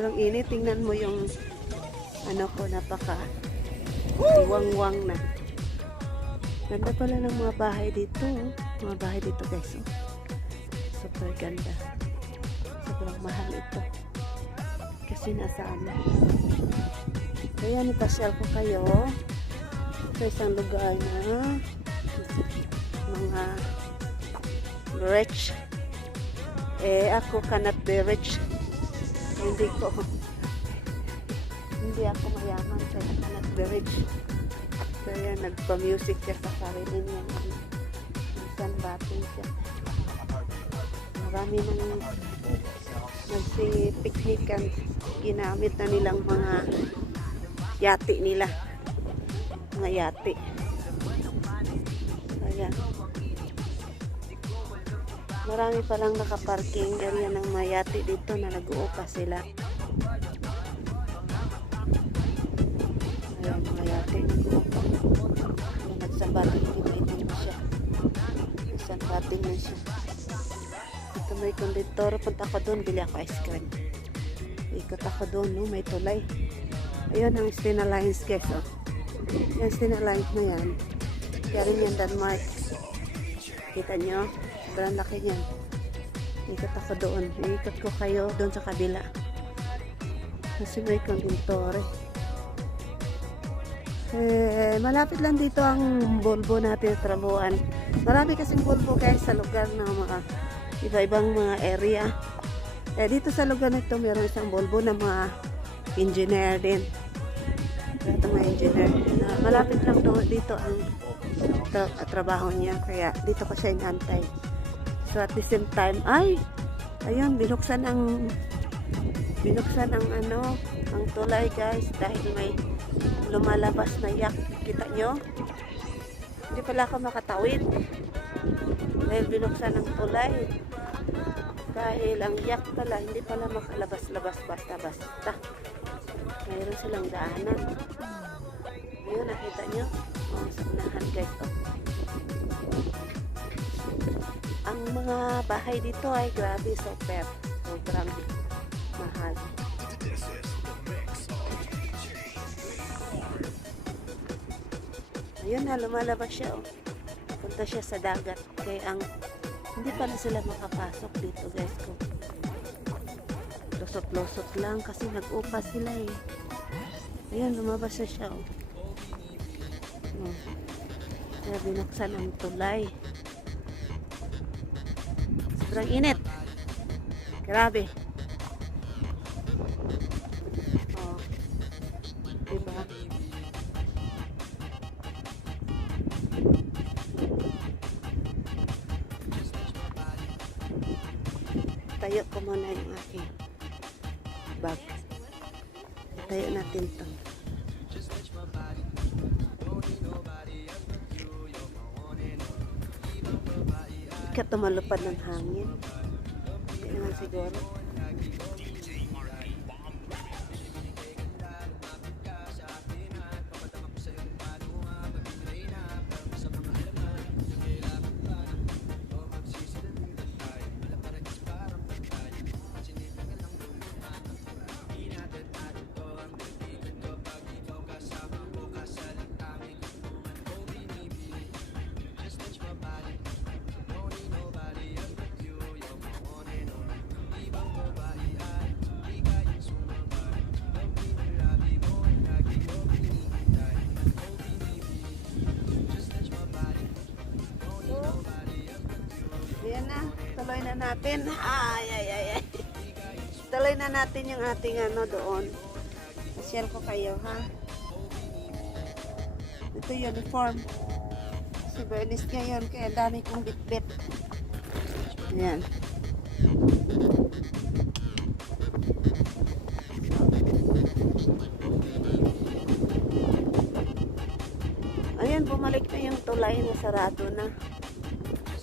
Sobrang init. Tingnan mo yung ano ko, napaka iwang-wang na. Ganda pala ng mga bahay dito. Mga bahay dito guys. Oh. Super ganda. Sobrang mahal ito. Kasi nasa ano. Kaya nipasyal ko kayo sa isang lugar na mga rich. Ako cannot be rich. Hindi ako mayaman, kaya cannot be rich. Kaya nagpa-music siya sa sarili niya. Minsan bating siya. Marami nang nagsi-picnican. Ginamit na nilang mga yate nila. Mga yate. Ayan. Marami palang nakaparking area ng mga yate dito na nag-uupa sila. Ayan, mga yate nag-uupa. Nagsambating na siya. Nagsambating na siya. Ito may konduktor. Punta ko doon, bili ako ice cream. Ikot ako doon, no? May tulay. Ayun ang Stena Lines guys, oh. Yung Stena Lines na yan. Galing yan Denmark. Kita nyo? Sobrang laki niyan. Ikot ako doon. Ikot ko kayo doon sa kabila. Kasi may konduktor. Malapit lang dito ang Volvo natin sa Trabuan. Marami kasing Volvo guys sa lugar ng mga iba-ibang mga area. Dito sa lugar na ito, meron isang Volvo na mga engineer din. Ito mga engineer. Malapit lang dito ang trabaho niya. Kaya dito ko siya inantay. So at the same time, ayun, binuksan ang ang tulay guys. Dahil may lumalabas na yak. Kita nyo? Hindi pala ako makatawid. Dahil binuksan ang tulay. Dahil ang yak pala, hindi pala makalabas-labas basta-basta. Mayroon silang daanan. Ayun, nakita nyo? Sa unahan guys. Oh. Ang mga bahay dito ay grabe, sobrang mahal. Ayun na, lumalabas siya. Oh. Punta siya sa dagat. Kaya hindi pala sila makapasok dito guys ko. Losot-losot lang kasi nag-upa sila eh. Ayan, lumabas na siya. Oh. Kaya binuksan ang tulay. Sobrang init. Grabe. Oh. Diba? Tayo ko muna yung aking bag. Tayo natin to. Ikat tumalupad ng hangin. Hindi naman siguro. Ayan na, tuloy na natin. Ay. Tuloy na natin yung ating doon. Share ko kayo, ha? Ito uniform. Si Bernice ngayon, kaya dami kong bitbit. Ayan. Ayan, bumalik na yung tulay na sarado na.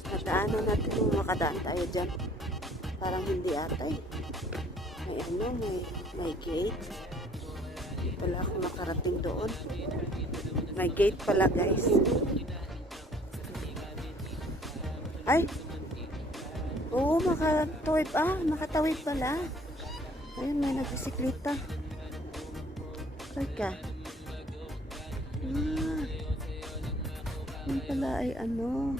Nadaanan natin yung makadaan tayo dyan. Parang hindi atay. May gate. Hindi pala ako nakarating doon. May gate pala guys. Ay! Oo, makatawid pala. Ayun, may nagbisikleta. Teka. Yun pala ay ano.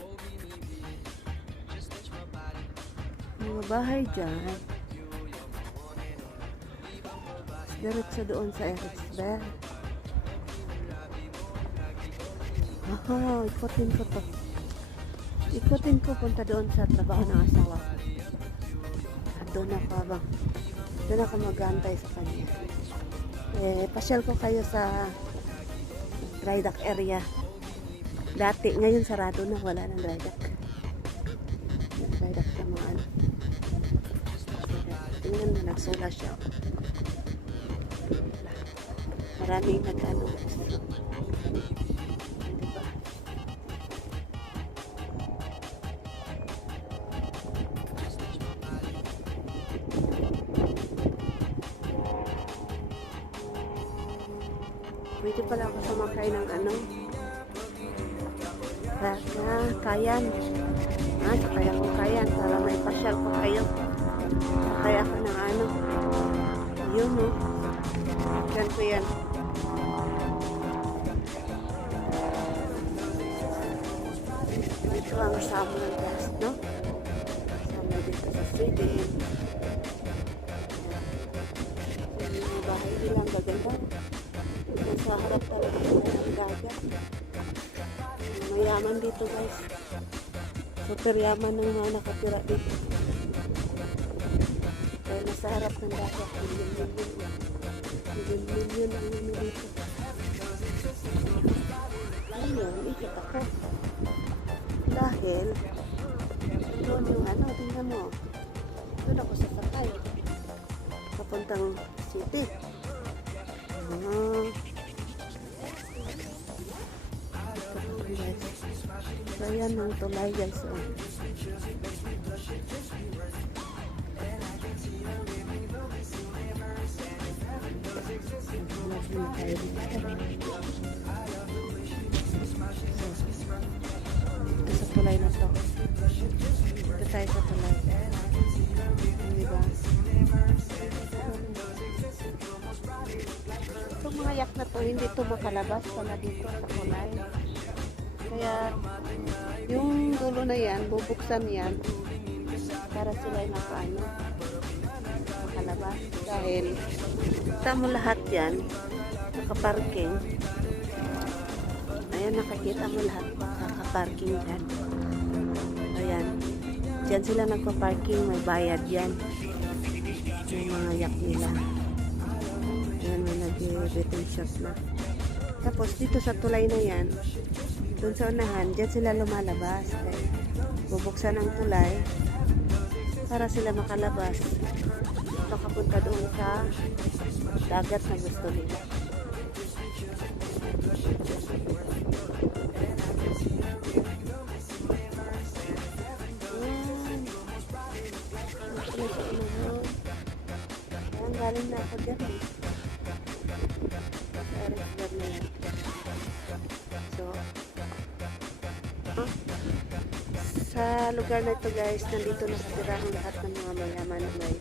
Mga bahay dyan. Diretso doon sa Ericsberg. Ikutin ko to. Ikutin ko punta doon sa trabaho ng asawa. At doon ako mag-aantay sa kanya. Pasyal ko kayo sa dry dock area. Dati, ngayon sarado na, wala ng dry dock. Dry dock sa mga ano. Tingnan mo, nagsula siya. Maraming nag-ano. Diba? Pwede pala ako sumakay ng ano. Kayan. Sakay ako kayan para may pasyal ko kayo. Sakay ako ng ano. Yun o. Yan ko yan. Ito ang summer gas, no? Summer dito sa Sweden. Yung mga bahay nilang gaganda. Sa harap talaga ng dagat. Mayaman dito guys. Super yaman ng mga nakatira dito. Dahil nasa harap ng dagat. Milyon ang ano dito. Ayun, ikot ako. Dahil doon yung ano, tingnan mo. Doon ako sasakay. Papuntang city. So, yan ang tulay guys. Ito sa tulay na to. Ito tayo sa tulay. Diba? Itong mga yak na to, hindi to makalabas pala dito sa tulay. Kaya yung dulo na yan, bubuksan yan para sila ay makalabas. Dahil tamo lahat yan nakaparking. Ayan, nakakita mo lahat nakaparking dyan. Ayan, dyan sila nagpa-parking, may bayad yan yung mga yak nila. Ayan, may nag-betting shop na. Tapos dito sa tulay na yan, doon sa unahan, dyan sila lumalabas. Dahil bubuksan ang tulay para sila makalabas. Makapunta doon sa dagat na gusto nila. Ayan, galing na ako dyan. So, sa lugar na ito guys, nandito nakatira ang lahat ng mga mayaman na may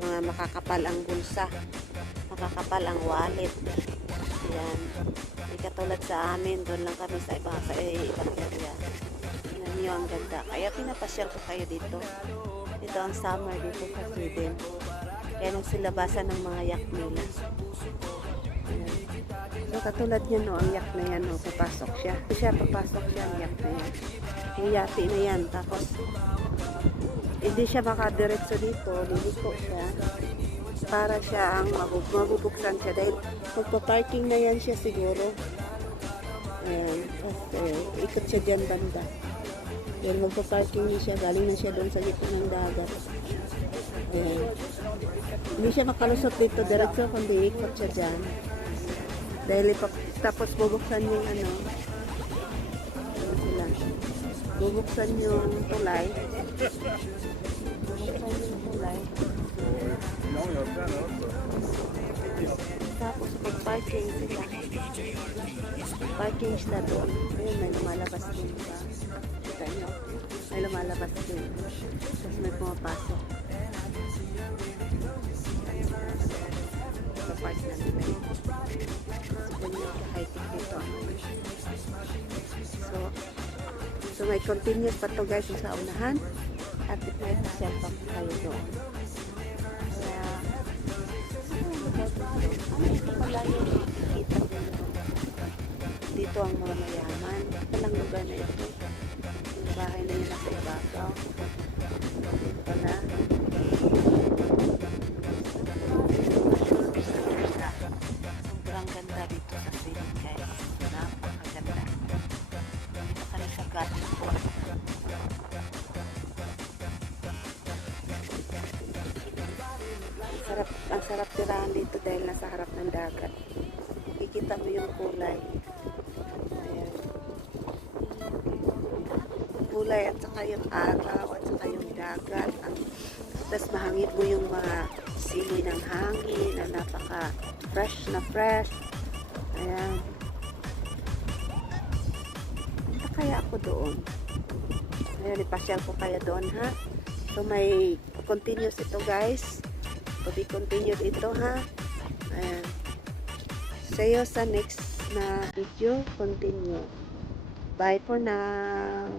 mga makakapal ang bulsa, makakapal ang wallet. Yan, hindi katulad sa amin, doon lang kami sa ibang area. Yan nyo ang ganda, kaya pinapasyal ko kayo dito. Ito ang summer dito sa Sweden, kaya nagsilabasan ng mga yak nila. Yan. So katulad yan no, ang yak na yan no, papasok siya ang yak na yan, yung yati na yan. Tapos hindi siya makadiretso dito, liliko siya para siya ang mabubuksan siya dahil magpa-parking na yan siya siguro. Ayan, tapos ikot siya dyan banda dahil magpa-parking na siya, galing na siya doon sa gitna ng dagat. Ayan, hindi siya makalusot dito diretso kundi ikot siya dyan dahil tapos bubuksan yung ano sila, bubuksan yung tulay. Tapos pag-parking sila. Parking sila doon. Ayun, may lumalabas din ba? Kita nyo? May lumalabas din. Tapos may pumapasok. Sa park na nila. So, ganyan ka-hiking dito. So may continuous pa to guys sa unahan. At may pasyal pa kayo doon. Kaya, malayo nakikita mo. Dito ang mga mayaman. Ito lang lugar na ito. Yung bahay na yun nasa ibabaw. Ito na. Sobrang ganda dito sa city guys. Napakaganda. Dito ka rin sa garden po. Ang sarap tirahan dito dahil nasa harap ng dagat. Makikita mo yung kulay. Ayan. Kulay at saka yung araw at saka yung dagat. Tapos mahangin mo yung mga simoy ng hangin na napaka fresh na fresh. Ayan. Punta kaya ako doon. Ayan, ipasyal ko kaya doon ha. So may continuous ito guys. To be continued ito ha. Ayan. See you sa next na video. Continue. Bye for now.